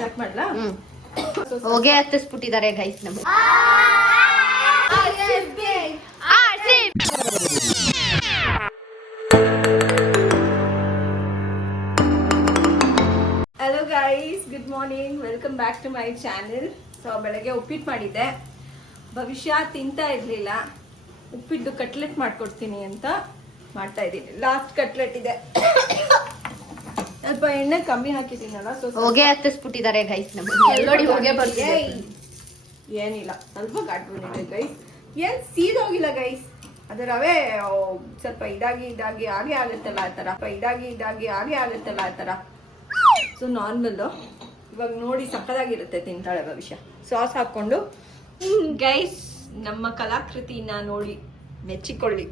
Start ಮಾಡ್ಲಾ? ಹೋಗೇ ಹತ್ತಿಸ್ಬಿಟ್ಟಿದ್ದಾರೆ ಗೈಸ್ ನಮ್ಗೆ. Hello guys, good morning, welcome back to my channel. So ಬೆಳಗ್ಗೆ ಉಪ್ಪಿಟ್ಟು ಮಾಡಿದ್ದೆ. ಭವಿಷ್ಯ ತಿಂತಾ ಇರ್ಲಿಲ್ಲ. ಉಪ್ಪಿಟ್ಟು ಕಟ್ಲೆಟ್ ಮಾಡ್ಕೊಡ್ತೀನಿ ಅಂತ ಮಾಡ್ತಾ ಇದ್ದೀನಿ. ಲಾಸ್ಟ್ ಕಟ್ಲೆಟ್ ಇದೆ. ಸ್ವಲ್ಪ ಎಣ್ಣೆ ಕಮ್ಮಿ ಹಾಕಿದ್ದೀನಲ್ಲ, ಸೊ ಹೋಗೇ ಹತ್ತಿಸ್ಬಿಟ್ಟಿದ್ದಾರೆ ಗೈಸ್ ನಮ್ಗೆ. ನೋಡಿ ಹೋಗೇ ಬರ್ತಿದೆ. ಏನಿಲ್ಲ, ಸ್ವಲ್ಪ ಘಾಟ್ ಬಂದಿದೆ ಗೈಸ್. ಏನ್ ಸೀದೋಗಿಲ್ಲ ಗೈಸ್, ಅದು ರವೆ ಸ್ವಲ್ಪ ಇದಾಗಿ ಹಾಗೆ ಆಗುತ್ತಲ್ಲ ಆ ಥರ ಸೊ ನಾರ್ಮಲ್. ಇವಾಗ ನೋಡಿ ಸಕ್ಕದಾಗಿರುತ್ತೆ, ತಿಂತಾಳೆ ಭವಿಷ್ಯ. ಸಾಸ್ ಹಾಕೊಂಡು. ಗೈಸ್, ನಮ್ಮ ಕಲಾಕೃತಿನ ನೋಡಿ ಮೆಚ್ಚಿಕೊಳ್ಳಿ.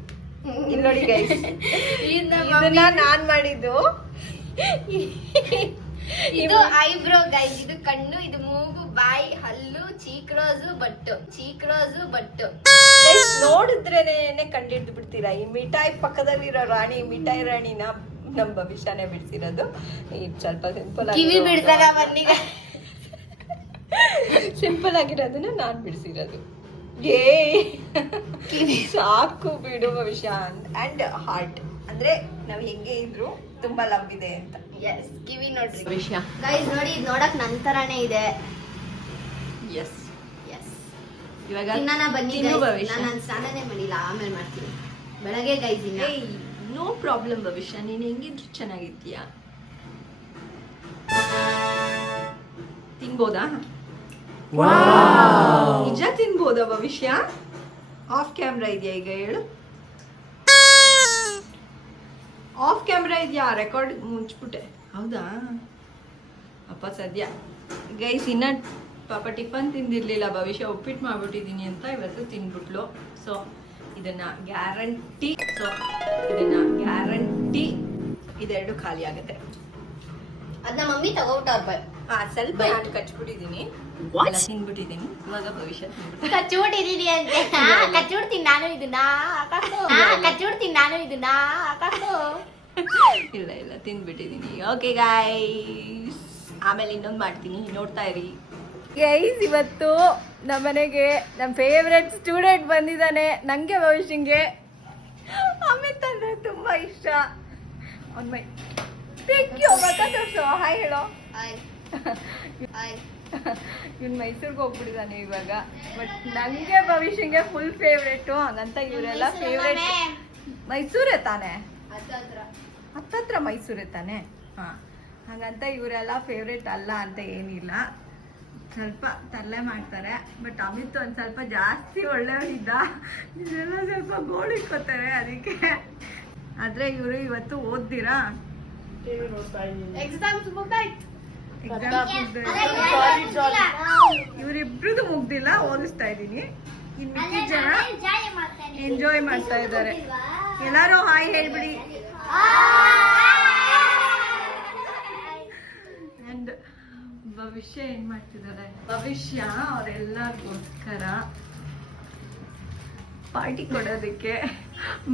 ಇಲ್ಲಿ ನೋಡಿ ಗೈಸ್, ಇದನ್ನ ನಾನ್ ಮಾಡಿದ್ದು. ಇದು ಐಬ್ರೋ ಗೈಸ್, ಇದು ಕಣ್ಣು, ಇದು ಮೂಗು, ಬಾಯಿ, ಹಲ್ಲು, ಚೀಕ್ ರೋಸು ಬಟ್ಟು. ನೋಡಿದ್ರೇನೆ ಕಂಡಿಡ್ದು ಬಿಡ್ತೀರಾ. ಈ ಮಿಠಾಯಿ ಪಕ್ಕದಲ್ಲಿರೋ ರಾಣಿ, ಮಿಠಾಯಿ ರಾಣಿನ ನಮ್ ಭವಿಷ್ಯನೇ ಬಿಡ್ಸಿರೋದು. ಸ್ವಲ್ಪ ಸಿಂಪಲ್ ಆಗಿರೋದನ್ನ ನಾನ್ ಬಿಡ್ಸಿರೋದು. ಸಾಕು ಬಿಡು ಭವಿಷ್ಯ. ಅಂಡ್ ಹಾರ್ಟ್ ಅಂದ್ರೆ ನಾವ್ ಹೆಂಗೆ ಇದ್ರು ತುಂಬಾ ಲವ್ ಇದೆ ಅಂತ. ಎಸ್, ಕಿವಿ ನೋಡ್ರಿ ಭವಿಷ್ಯ. ಗೈಸ್ ನೋಡಿ, ಇದು ನೋಡಕ್ ನನ್ ಇದೆ. ಎಸ್ ಎಸ್, ಇವಾಗ ತಿನ್ನನ ಬನ್ನಿ ಭವಿಷ್ಯ. ನಾನು ಸ್ನಾನನೇ ಮಾಡಿಲ್ಲ, ಆಮೇಲೆ ಮಾಡ್ತೀನಿ ಬೆಳಗ್ಗೆ ಗೈಸ್. ನೋ ಪ್ರಾಬ್ಲಮ್ ಭವಿಷ್ಯ, ನೀನ್ ಹೆಂಗಿದ್ರು ಚೆನ್ನಾಗಿದ್ದೀಯಾ. ತಿನ್ಬೋದಾ? ನಿಜ ತಿನ್ಬೋದಾ ಭವಿಷ್ಯ? ಆಫ್ ಕ್ಯಾಮ್ರಾ ಇದೆಯಾ ಈಗ ಹೇಳು? ಆಫ್ ಕ್ಯಾಮ್ರಾ ಇದೆಯಾ? ರೆಕಾರ್ಡ್ ಮುಚ್ಬಿಟ್ಟೆ. ಹೌದಾ ಅಪ್ಪ ಸದ್ಯ. ಗೈಸ್, ಇನ್ನ ಪಾಪ ಟಿಫನ್ ತಿಂದಿರ್ಲಿಲ್ಲ ಭವಿಷ್ಯ. ಉಪ್ಪಿಟ್ಟು ಮಾಡ್ಬಿಟ್ಟಿದೀನಿ ಅಂತ ಇವತ್ತು ತಿನ್ಬಿಟ್ಲು. ಸೊ ಇದನ್ನ ಗ್ಯಾರಂಟಿ ಇದೆರಡು ಖಾಲಿ ಆಗುತ್ತೆ. ಅದನ್ನ ಮಮ್ಮಿ ತಗೋಬಿಟ್ಟಾರ. ಸ್ವಲ್ಪ ಕಚ್ಬಿಟ್ಟಿದೀನಿ, ತಿನ್ಬಿಟ್ಟಿದೀನಿ. ಇವಾಗ ಭವಿಷ್ಯ ಕಚ್ಚಿಬಿಟ್ಟಿದೀನಿ ಅಂತೆ. ಕಚ್ಚಿಬಿಡ್ತೀನಿ ನಾನು ಇದನ್ನ. ಇಲ್ಲ ತಿನ್ಬಿಟ್ಟಿದೀನಿ. ಓಕೆ ಗೈಸ್, ಆಮೇಲೆ ಇನ್ನೊಂದು ಮಾಡ್ತೀನಿ, ನೋಡ್ತಾ ಇರಿ ಗೈಸ್. ಇವತ್ತು ನಮ್ಮನೆಗೆ ನಮ್ಮ ಫೇವ್ರೆಟ್ ಸ್ಟೂಡೆಂಟ್ ಬಂದಿದ್ದಾನೆ. ನಂಗೆ ಭವಿಷ್ಯಂಗೆ ಅಮಿತ್ ಅಂದ್ರೆ ತುಂಬಾ ಇಷ್ಟ. ಹಾಯ್ ಹೇಳೋ. ಇವ್ನು ಮೈಸೂರ್ಗೆ ಹೋಗ್ಬಿಟ್ಟಿದ್ದಾನೆ ಇವಾಗ. ಬಟ್ ನಂಗೆ ಭವಿಷ್ಯಂಗೆ ಫುಲ್ ಫೇವ್ರೇಟು. ಹಾಗಂತ ಇವರೆಲ್ಲ ಫೇವ್ರೇಟ್. ಮೈಸೂರೇ ತಾನೆ, ಹತ್ತತ್ರ ಮೈಸೂರೇ ತಾನೆ. ಹಾಗಂತ ಇವರೆಲ್ಲ ಫೇವ್ರೇಟ್ ಅಲ್ಲ ಅಂತ ಏನಿಲ್ಲ. ಸ್ವಲ್ಪ ತರಲೆ ಮಾಡ್ತಾರೆ. ಬಟ್ ಅಮಿತ್ ಒಂದು ಸ್ವಲ್ಪ ಜಾಸ್ತಿ ಒಳ್ಳೆಯವರಿದ್ದ. ಇದೆಲ್ಲ ಸ್ವಲ್ಪ ಗೋಳಿಕ್ಕೋತಾರೆ ಅದಕ್ಕೆ. ಆದ್ರೆ ಇವರು ಇವತ್ತು ಓದ್ದಿರಾ ಇವರಿಬ್ರದ್ದು ಮುಗ್ದಿಲ್ಲ, ಓದಿಸ್ತಾ ಇದ್ದೀನಿ. ಇನ್ ಮಿಕ್ಕಿ ಜನ ಎಂಜಾಯ್ ಮಾಡ್ತಾ ಇದ್ದಾರೆ. ಎಲ್ಲಾರು ಹಾಯ್ ಹೇಳ್ಬಿಡಿ. ಅಂಡ್ ಭವಿಷ್ಯ ಏನ್ ಮಾಡ್ತಿದ್ದಾರೆ? ಭವಿಷ್ಯ ಅವರೆಲ್ಲರಿಗೋಸ್ಕರ ಪಾರ್ಟಿ ಕೊಡೋದಕ್ಕೆ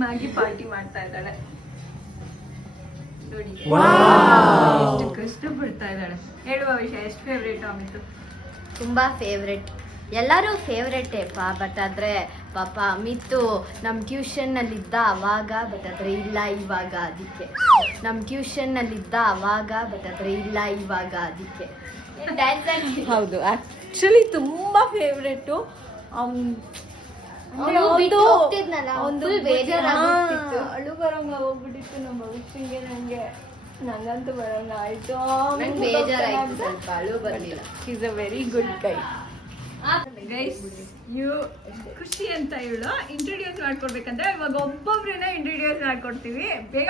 ಮ್ಯಾಗಿ ಪಾರ್ಟಿ ಮಾಡ್ತಾ ಇದ್ದಾಳೆ. ನೋಡಿ ಎಷ್ಟು ಕಷ್ಟ ಪಡ್ತಾ ಇದ್ದಾಳೆ. ಹೇಳು ಭವಿಷ್ಯ, ಎಷ್ಟು ಫೇವ್ರೇಟ್ ಅಮಿತು? ತುಂಬಾ ಫೇವ್ರೇಟ್, ಎಲ್ಲರೂ ಫೇವ್ರೇಟೇ ಬಟ್ ಆದ್ರೆ ಪಾಪ ಅಮಿತು ನಮ್ಮ ಟ್ಯೂಷನ್ನಲ್ಲಿದ್ದ ಅವಾಗ, ಬಟ್ ಆದ್ರೆ ಇಲ್ಲ ಇವಾಗ. ಅದಕ್ಕೆ ನಮ್ಮ ಟ್ಯೂಷನ್ನಲ್ಲಿದ್ದ ಅವಾಗ, ಬಟ್ ಆದ್ರೆ ಇಲ್ಲ ಇವಾಗ. ಅದಕ್ಕೆ ಹೌದು, ಆಕ್ಚುಲಿ ತುಂಬಾ ಫೇವ್ರೇಟು. ಅಳು ಬರಂಗ ಹೋಗ್ಬಿಟ್ಟಿತ್ತು ನಮ್ಮ ಭವಿಷ್ಯಂಗೆ. ನಂಗಂತೂ ಬರಂಗ ಆಯ್ತು. Is a very good Guy. Guys, ಖುಷಿ ಅಂತ ಇವಳು ಇಂಟ್ರೊಡ್ಯೂಸ್ ಮಾಡ್ಕೊಡ್ಬೇಕಂದ್ರೆ ಇವಾಗ ಒಬ್ಬೊಬ್ರನ್ನ ಇಂಟ್ರೊಡ್ಯೂಸ್ ಮಾಡ್ಕೊಡ್ತೀವಿ. ಬೇಗ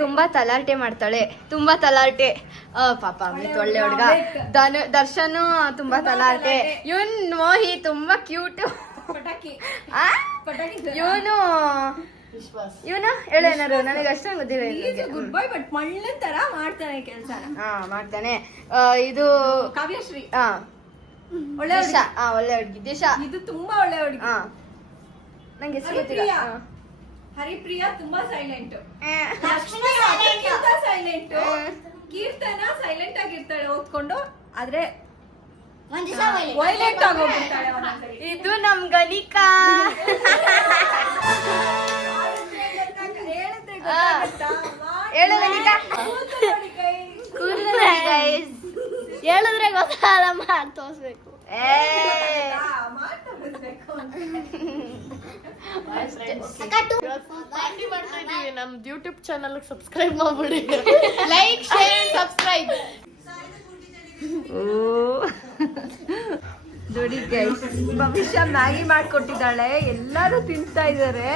ತುಂಬಾ ತಲಾಟೆ ಮಾಡ್ತಾಳೆ, ತುಂಬಾ ತಲಾಟೆ. ಪಾಪ ಅಮಿತ್ ಒಳ್ಳೆ ಹುಡುಗ. ದರ್ಶನ್ ತುಂಬಾ ತಲಾಟೆ. ಇವನ್ ಮೋಹಿ ತುಂಬಾ ಕ್ಯೂಟ್. ಇವನು ಹೇಳೇನಾರು ನನಗೆ ಅಷ್ಟೊಂದು ಗೊತ್ತಿಲ್ಲ. ಗುಡ್ ಬಾಯ್, ಬಟ್ ಮಳ್ಳ ತರ ಮಾಡ್ತಾನೆ ಕೆಲಸ. ಮಾಡ್ತಾನೆ. ಇದು ಕಾವ್ಯಶ್ರೀ ಒಳ್ಳೆ ಹುಡುಗಿ. ದಿಶಾ ಇದು ತುಂಬಾ ಒಳ್ಳೆ ಹುಡುಗಿ. ನಂಗೆ ಹೆಸರು ಗೊತ್ತಿಲ್ಲ. ಹರಿಪ್ರಿಯಾ ತುಂಬಾ ಸೈಲೆಂಟ್. ಕೀರ್ತನ ಸೈಲೆಂಟ್ ಆಗಿರ್ತಾಳೆ ಓದ್ಕೊಂಡು, ಆದ್ರೆ ಒಂದ್ ದಿವಸ ವೈಲೆಂಟ್ ಆಗೋಗ್ಬಿಡ್ತಾಳೆ ಒಂದೊಂದ್ಸರಿ. ಇದು ನಮ್ ಗಣಿಕಾ. ಹೇಳಿದ್ರೆ ಗೊತ್ತಾಗತ್ತಾ? ಹೇಳು ಗಣಿಕಾ. ಕೂತು ನೋಡಿ guys. ಗೈಸ್ ಹೇಳಿದ್ರೆ ಗೊತ್ತಾಗಲ್ಲ, ಮಾಡಿ ತೋರ್ಸ್ಬೇಕು. ಮಾಡ್ ತೋರಿಸ್ಬೇಕು ಅಂತ. ಪಾರ್ಟಿ ಮಾಡ್ತಾ ಇದೀವಿ. ನಮ್ ಯೂಟ್ಯೂಬ್ ಚಾನಲ್ ಸಬ್ಸ್ಕ್ರೈಬ್ ಮಾಡ್ಬಿಡಿ. Like share subscribe. ನೋಡಿ ಗೈಸ್, ಭವಿಷ್ಯ ಮ್ಯಾಗಿ ಮಾಡ್ಕೊಟ್ಟಿದ್ದಾಳೆ, ಎಲ್ಲರೂ ತಿಂತಾ ಇದಾರೆ.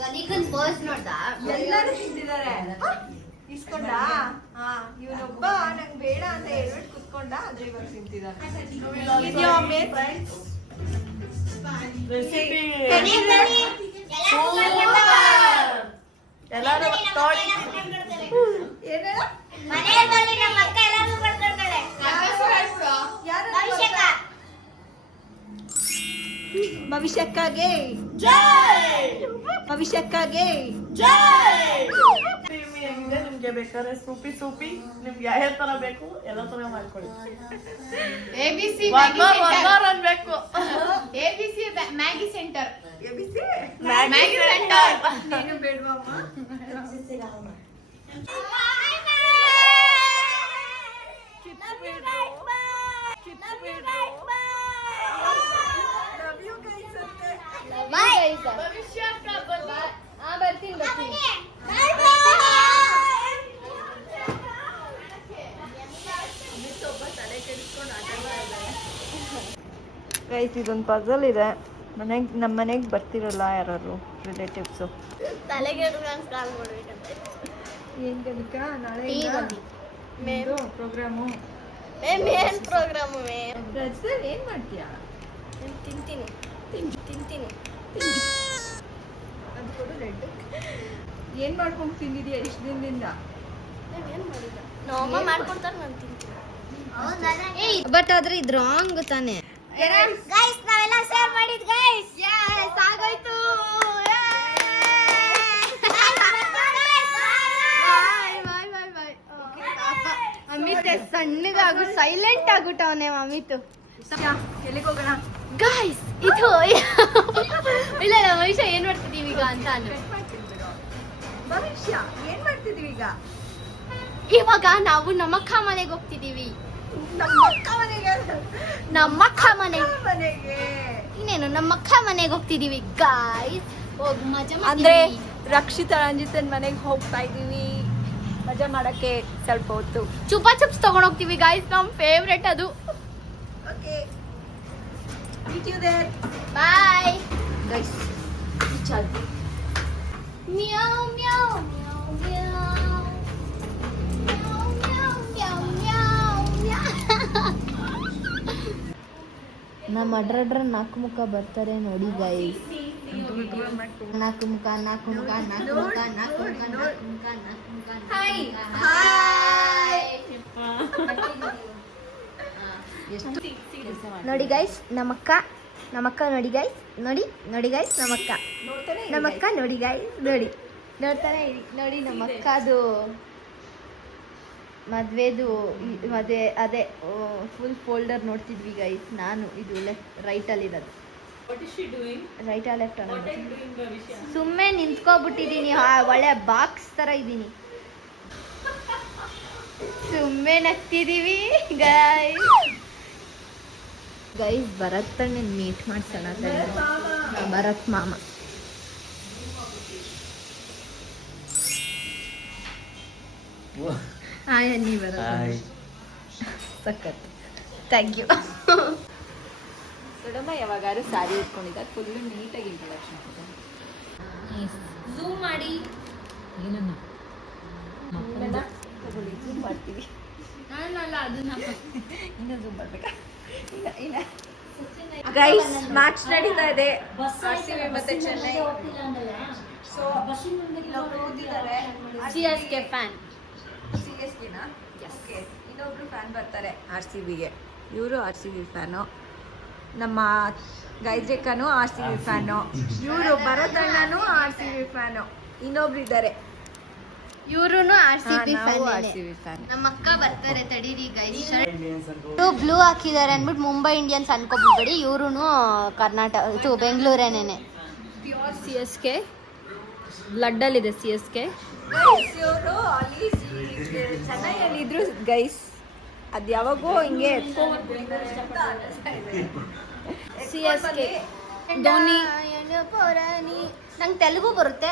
ಗಣಿಕನ್ ಪೋಸ್ ನೋಡ್ದಾ? ಎಲ್ಲರೂ ತಿಂತಿದ್ದಾರೆ. ಇಸ್ಕೊಂಡ ಇವನೊಬ್ಬ ನಂಗೆ ಬೇಡ ಅಂತ ಹೇಳ್ಬಿಟ್ಟು ಕುತ್ಕೊಂಡ, ಆದ್ರೆ ಇವಾಗ ತಿಂತಿದ್ದಾನೆ. ರೆಸಿಪಿ ಎಲ್ಲರೂ ಏನೇಳ ಮನೆಯಲ್ಲಿ ನಮ್ಮ ಅಕ್ಕ ಎಲ್ಲರೂ ಬರ್ತಾರೆ. ಯಾರು ಭವಿಷ್ಯಕ್ಕಾಗಿ ಭವಿಷ್ಯಕ್ಕಾಗೆ ಭವಿಷ್ಯಕ್ಕಾಗೆ ಹೆಂಗೆ ನಿಮ್ಗೆ ಬೇಕಾದ್ರೆ ಸೂಪಿ ನಿಮ್ಗೆ ಯಾವ ತರ ಬೇಕು ಎಲ್ಲ ತರ ಮಾಡ್ಕೊಳ್ಳಿ. ABC ಅನ್ಬೇಕು. ABC Maggi centre. Maggi centre. ನೀನು ಬೇಡವಮ್ಮ. Love you guys ಅಂತೆ. ಭವಿಷ್ಯ ಬರ್ತೀನಿ. ಗೈಸ್, ಇದೊಂದು ಪಜಲ್ ಇದೆ. ನಮ್ಮ ಮನೆಗೆ ಬರ್ತಿರಲ್ಲ ಯಾರು ರಿಲೇಟಿವ್ಸು. ತಲೆಗೆ ಕಾಲ್ ಮಾಡ್ಬೇಕಂತ. ಏನ್ ಗಣಿಕ ನಾಳೆ ಈಗ ಪ್ರೋಗ್ರಾಮು ಏನ್ ಪ್ರೋಗ್ರಾಮು? ರಜದಲ್ಲಿ ಏನ್ ಮಾಡ್ತೀಯಾ? ತಿಂತೀನಿ. ಅದು ಕೊಡು ರೆಡ್. ಏನ್ ಮಾಡ್ಕೊಂಡು ತಿಂದಿದ್ಯಾ ಇಷ್ಟು ದಿನದಿಂದ? ನಮ್ಮಮ್ಮ ಮಾಡ್ಕೊಡ್ತಾರೆ, ನಾನು ತಿಂತೀನಿ. ಬಟ್ ಆದ್ರೆ ಇದು ರಾಂಗ್ ತಾನೆ. ಗೈಸ್ ನಾವೆಲ್ಲ ಶೇರ್ ಮಾಡಿದ್ ಗೈಸ್. ಆಗೋಯ್ತು. ಅಮಿತ್ ಸಣ್ಣಗಾಗು ಸೈಲೆಂಟ್ ಆಗ್ಬಿಟ್ಟವನೇ ಅಮಿತ್. ಎಲ್ಲಿಗೆ ಹೋಗೋಣ? ಗಾಯ್ಸ್ ಇದು ಇಲ್ಲ ಭವಿಷ್ಯ ಏನ್ ಮಾಡ್ತಿದೀವಿ ಈಗ ಅಂತ ಭವಿಷ್ಯ ಏನ್ ಮಾಡ್ತಿದೀವಿ ಈಗ? ಇವಾಗ ನಾವು ನಮ್ಮಕ್ಕ ಮನೆಗೆ ಹೋಗ್ತಿದೀವಿ. ನಮ್ಮಕ್ಕ ಮನೆಗೆ. ನಮ್ಮಕ್ಕ ಮನೆ ಮನೆಗೆ ಇನ್ನೇನು ನಮ್ಮಕ್ಕ ಮನೆಗೆ ಹೋಗ್ತಿದೀವಿ ಗಾಯ್ಸ್. ಹೋಗ್ ಮಜಾ ಅಂದ್ರೆ ಮಾಡ್ತೀವಿ. ರಕ್ಷಿತಾ ರಂಜಿತನ್ ಮನೆಗೆ ಹೋಗ್ತಾ ಇದೀವಿ ಮಜಾ ಮಾಡಕ್ಕೆ ಸ್ವಲ್ಪ ಹೊತ್ತು. ಚುಪಾ ಚುಪ್ಸ್ ತಗೊಂಡ್ ಹೋಗ್ತೀವಿ ಗಾಯ್ಸ್, ನಮ್ ಫೇವ್ರೆಟ್ ಅದು. Okay, meet you there bye guys. Meow meow meow meow meow meow meow. ನಮ್ಮ ಅಡ್ರಡ್ರ ನಾಲ್ಕು ಮುಖ ಬರ್ತಾರೆ ನೋಡಿ ಗೈಸ್. ನಾಲ್ಕು ಮುಖ ನಾಲ್ಕು ಮುಖ ನಾಲ್ಕು ಮುಖ ನಾಲ್ಕು ಮುಖ ನಾಲ್ಕು ಮುಖ ನಾಲ್ಕು ಮುಖ. ಹಾಯ್ ನೋಡಿ ಗೈಸ್, ನಮ್ಮಕ್ಕ ನೋಡಿ ಗೈಸ್, ನೋಡಿ ಗೈಸ್, ನಮ್ಮಕ್ಕ ನೋಡಿ ಗೈಸ್, ನೋಡ್ತಾನೆ ಇರಿ ನೋಡಿ. ನಮ್ಮಕ್ಕದು ಮದ್ವೆದು ಅದೇ ಫುಲ್ ಫೋಲ್ಡರ್ ನೋಡ್ತಿದ್ವಿ ಗೈಸ್. ನಾನು ಇದು ರೈಟಲ್ಲಿರೋದು. ರೈಟ್ ಲೆಫ್ಟ್ ಸುಮ್ಮನೆ ನಿಂತ್ಕೊಬಿಟ್ಟಿದ್ದೀನಿ, ಒಳ್ಳೆ ಬಾಕ್ಸ್ ತರ ಇದ್ದೀನಿ. ಸುಮ್ಮನೆ ನಗ್ತಿದೀವಿ ಗೈಸ್. ಭರತ್ ಅಣ್ಣನ್ ಮೀಟ್ ಮಾಡ್ಸೋಣ. ಭರತ್ ಮಾಮ. ಹಾಯ್ ಅನ್ನಿ ಭರತ್. ಸಖತ್, ಥ್ಯಾಂಕ್ ಯು. ದೊಡ್ಡಮ್ಮ ಯಾವಾಗಾರು ಸ್ಯಾರಿ ಉಟ್ಕೊಂಡಿದ್ದಾರೆ, ಫುಲ್ ನೀಟಾಗಿ ಇಂಟ್ರಡಕ್ಷನ್ ಝೂಮ್ ಮಾಡಿ. ತಗೊಳ್ಳಿ, ಝೂಮ್ ಮಾಡ್ತೀವಿ. ನಾನಲ್ಲ ಅದನ್ನ ಇನ್ನ ಝೂಮ್ ಮಾಡ್ಬೇಕಾ? ಇಲ್ಲ ಗೈಸ್, ಮ್ಯಾಚ್ ನಡೀತಾ ಇದೆ RCB ಮತ್ತೆ ಚೆನ್ನೈ. ಸೊ ಓದಿದ್ದಾರೆ CSK ಫ್ಯಾನ್. CSKನಾ? ಓಕೆ, ಇನ್ನೊಬ್ರು ಫ್ಯಾನ್ ಬರ್ತಾರೆ RCBಗೆ. ಇವರು RCB ಫ್ಯಾನು. ನಮ್ಮ ಗೈಜ್ರೇಖನು RCB ಫ್ಯಾನು. ಇವರು ಭರತ್ ಅಣ್ಣನು RCB ಫ್ಯಾನು. ಇನ್ನೊಬ್ರು ಇದ್ದಾರೆ ಇವ್ರುನು ಆರ್ ಸಿ ಬಿ ಫ್ಯಾನ್. ನಮ್ಮ ಅಕ್ಕ ಬರ್ತಾರೆ ತಡೀರಿ ಗೈಸ್. ಬ್ಲೂ ಹಾಕಿದ್ದಾರೆ ಅಂದ್ಬಿಟ್ಟು ಮುಂಬೈ ಇಂಡಿಯನ್ಸ್ ಅನ್ಕೋಬಿಡ್ಬೇಡಿ, ಇವ್ರುನು ಕರ್ನಾಟಕ ಇದು ಬೆಂಗಳೂರೇನೇನೆ. ಪ್ಯೂರ್ CSK ಬ್ಲಡ್ ಅಲ್ಲಿ ಇದೆ CSK. ಇವರು ಅಲ್ಲಿ ಚೆನ್ನೈಯಲ್ಲಿ ಇದ್ರು ಗೈಸ್, ಅದ್ ಯಾವಾಗೋ ಹಿಂಗೆ CSK ಧೋನಿ. ನಂಗೆ ತೆಲುಗು ಬರುತ್ತೆ,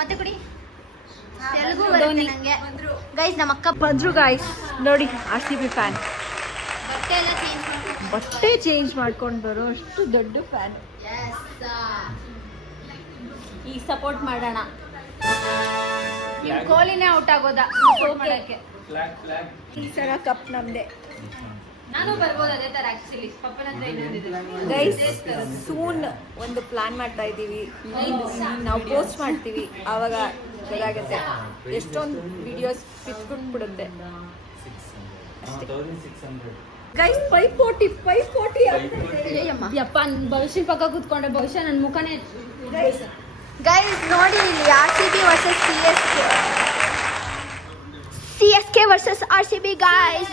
ಮತ್ತೆ ಕೊಡಿ ತೆಲುಗು ಬರುತ್ತೆ ನಂಗೆ. ಗೈಸ್ ನಮ್ಮ ಅಕ್ಕ ಬಂದ್ರು ಗೈಸ್ ನೋಡಿ, RCB ಫ್ಯಾನ್. ಬಟ್ಟೆ ಎಲ್ಲ ಚೇಂಜ್ ಮಾಡ್ಕೊಂಡು ಬಟ್ಟೆ ಚೇಂಜ್ ಮಾಡ್ಕೊಂಡು ಬರೋ ಅಷ್ಟು ದೊಡ್ಡ ಫ್ಯಾನ್. ಈಗ ಸಪೋರ್ಟ್ ಮಾಡೋಣ. ಕೊಹ್ಲಿನೇ ಔಟ್ ಆಗೋದ ಮಾಡಕ್ಕೆ. ಈ ಸಲ ಕಪ್ ನಮ್ದೆ ನಾನು ಬರ್ಬೋದು ಅದೇ ತರ ಆಕ್ಚುಲಿ. ಪಪ್ಪನ ಹತ್ರ ಇನ್ನೊಂದಿದೆ ಗೈಸ್. ಸೂನ್ ಒಂದು ಪ್ಲಾನ್ ಮಾಡ್ತಾ ಇದ್ದೀವಿ, ನಾವು ಪೋಸ್ಟ್ ಮಾಡ್ತೀವಿ, ಆವಾಗ ಗೊತ್ತಾಗುತ್ತೆ. ಎಷ್ಟೊಂದು ವಿಡಿಯೋಸ್ ಕಿತ್ಕೊಂಡು ಬಿಡುತ್ತೆ ಗೈಸ್. 540 ಯಪ್ಪ ಭವಿಷ್ಯ ಪಕ್ಕ ಕೂತ್ಕೊಂಡ್ರೆ ಭವಿಷ್ಯ ನನ್ನ ಮುಖನೇ. ಗೈಸ್ ನೋಡಿ ಇಲ್ಲಿ RCB versus CSK versus RCB guys.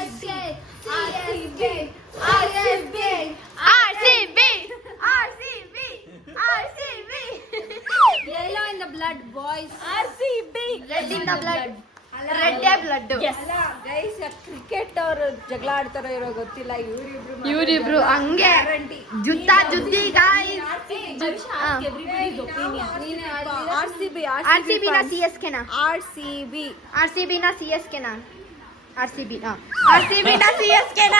Yellow in the blood, boys. RCB. Red in the blood. Red blood. ಅಲ್ಲ ಗೈಸ್, ಕ್ರಿಕೆಟ್ ಅವರು ಜಗಳ ಆಡ್ತಾರೋ ಇರೋ ಗೊತ್ತಿಲ್ಲ, ಇವರಿಬ್ರು ಹಂಗೆ ಜುದ್ದಿ ಗೈಸ್. RCB ನ CSK ನ RCB ನ CSK ನ RCB ನ CSK ನ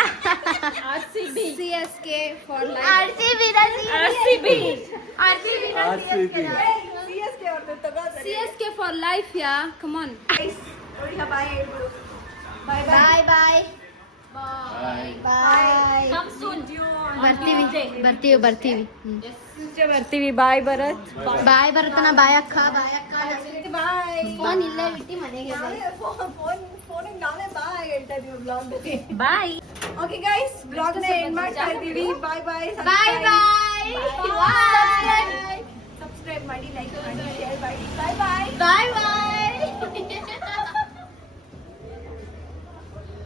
CSK for life. RCB ನ CSK for life. Yeah, come on. Bye Bye bye. Come soon. ಬರ್ತೀವಿ ಬರ್ತೀವಿ. ಬಾಯ್ ಭರತ್. ಬಾಯ್ ಬರುತ್ತನ. ಬಾಯ್ ಅಕ್ಕ. ಬಾಯ್. ಫೋನ್ ಇಲ್ಲೇ ಬಿಟ್ಟು ಮನೆಗೆ ಫೋನಿಗೆ ನಾವೇ ಬಾಯ್ ಹೇಳ್ತಾ ಇದೀವಿ ಬ್ಲಾಗ್. ಬಾಯ್. ಓಕೆ ಗೈಸ್, ಬ್ಲಾಗ್ ನ ಎಂಡ್ ಮಾಡ್ತಾ ಇದೀವಿ. ಬಾಯ್ ಬಾಯ್. ಬಾಯ್ ಸಬ್ಸ್ಕ್ರೈಬ್ ಮಾಡಿ, ಲೈಕ್ ಮಾಡಿ, ಶೇರ್ ಮಾಡಿ. ಬಾಯ್ ಬಾಯ್.